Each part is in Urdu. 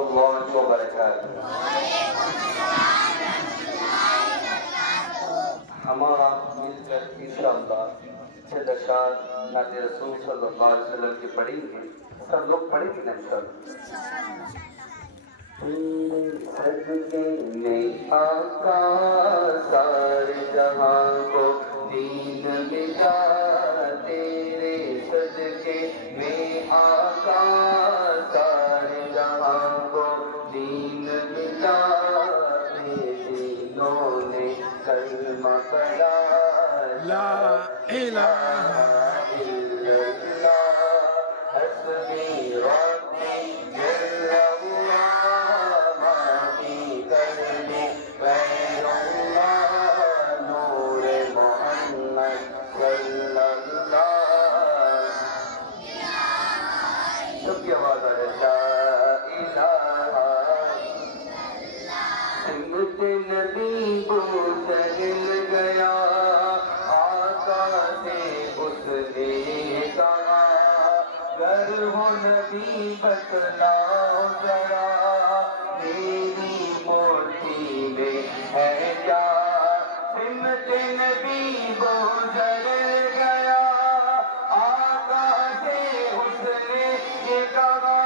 اللہ وبرکاتہ۔ ہمارا مل کر انشاءاللہ چند اشعار نعت رسول صلی اللہ علیہ وسلم کی پڑھیں گے، سب لوگ پڑھیں گے نا انشاءاللہ۔ تیرے صدقے میں آقا سارے جہاں کو دین ملا، تیرے صدقے میں آقا سارے جہاں کو دین ملا، دینوں نے کلمہ پڑھا لا الہ الا اللہ حسبی ربی جل اللہ ما فی قلبی غیر اللہ نور محمد صلی اللہ۔ سب کی آواز آ جائے لا الہ سمت نبی کو سہل گیا، آقا سے اس نے کہا گر ہو نبی بتلاؤ ذرا میری مورتی میں ہے کیا، سمت نبی کو سہل گیا، آقا سے اس نے یہ کہا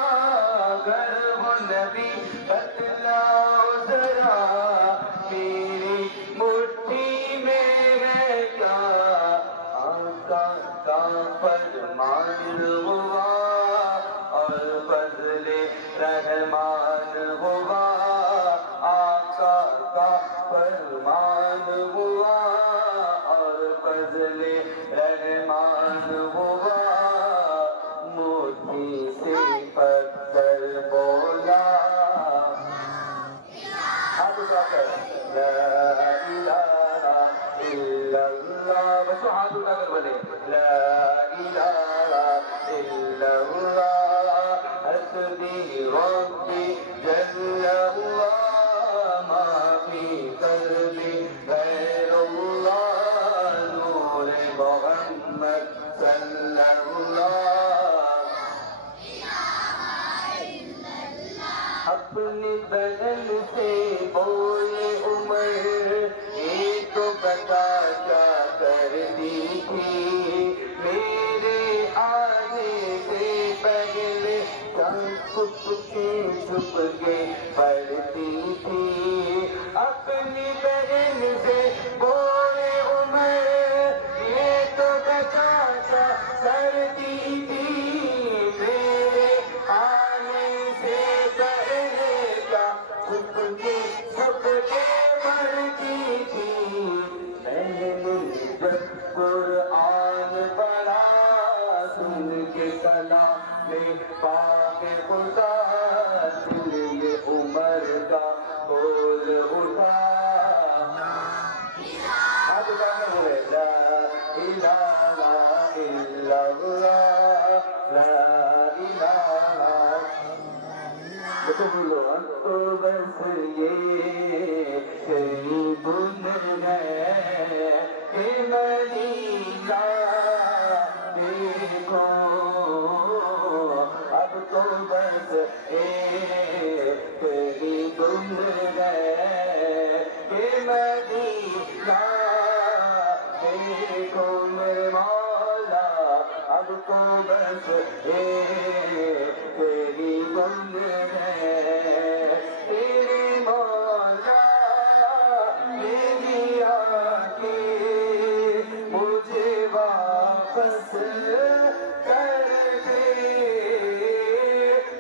گر ہو نبی بتلاؤ ذرا میری مٹھی میں ہے کیا، آقا کا فرمان ہوا اور فضل رحمان ہوا، آقا کا فرمان ہوا اور فضل رحمان ہوا، مٹھی سے پتھر بولا لا الہ الا اللہ، بچوں ہاتھ اٹھا کر بولے لا الہ الا اللہ حسبی ربی جل اللہ ما فی قلبی غیر اللہ نور محمد صلی اللہ۔ اپنی بہن سے بولے عمر ایک تو بتا کیا کرتی تھی، میرے آنے سے پہلے چھپ کے پڑھتی تھی، اپنی بہن سے بولے عمر یہ تو بتا کیا کرتی تھی، میرے آنے سے چھپ کے پڑھتی تھی، میں نے جب قرآن پڑھا سن کے کلام پاک خدا، دل یہ عمر کا بول اٹھا، ہاتھ اٹھا کر بولے لا الہ الا اللہ لا الہ تو بس یہ کئی گن ہے کہ مدینہ دیکھو، اب تو بس کئی گن ہے کہ مدینہ دیکھو میرے مولا، اب تو بس تیری گن ہے تیرے مولا، میری آنکھیں مجھے واپس کر دے،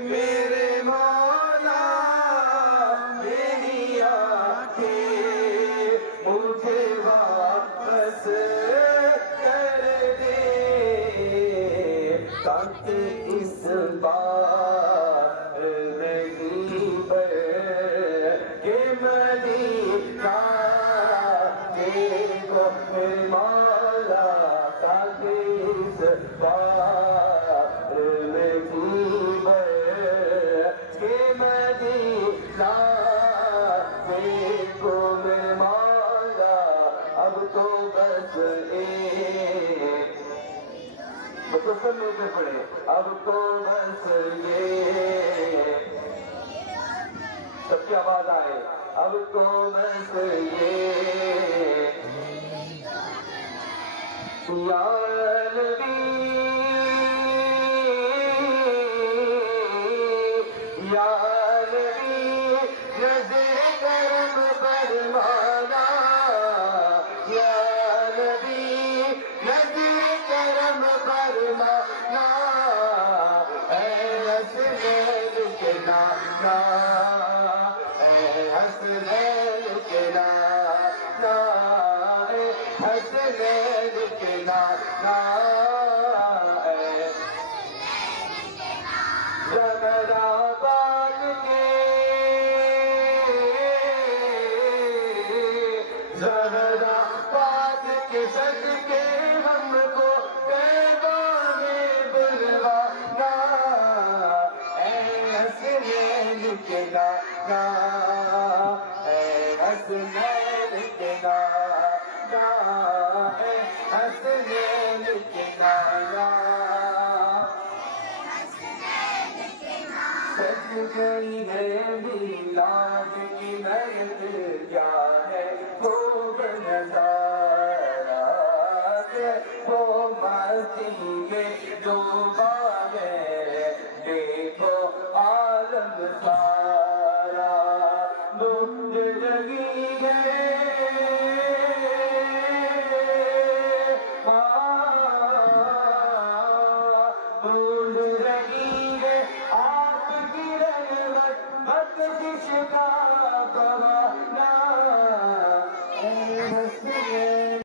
میرے مولا میری آنکھیں مجھے واپس کر دے، تاکہ اس بار نہیں کہ مدینہ دیکھو مولا، تاکہ اس بار نہیں کہ مدینہ دیکھو مولا، اب تو بس سب مل کر پڑے، اب تو بس یہ کی آواز آئے اب تو بس یہ یا نبی یا نبی نظر کرم فرمانا یا نبی نظر کرم فرمانا اے حسنین کے نانا اے حسنین کے نانا اے حسنین کے نانا اے زہراباد کے زہراباد کے صدقے ہم کو پیغام بلوانا اے حسنین کے نانا اے حسنین کے نانا اے حسنین کے نانا سج گئی ہے میلاد کی محفل کیا ہے خوب نظارہ وہ مستی میں جو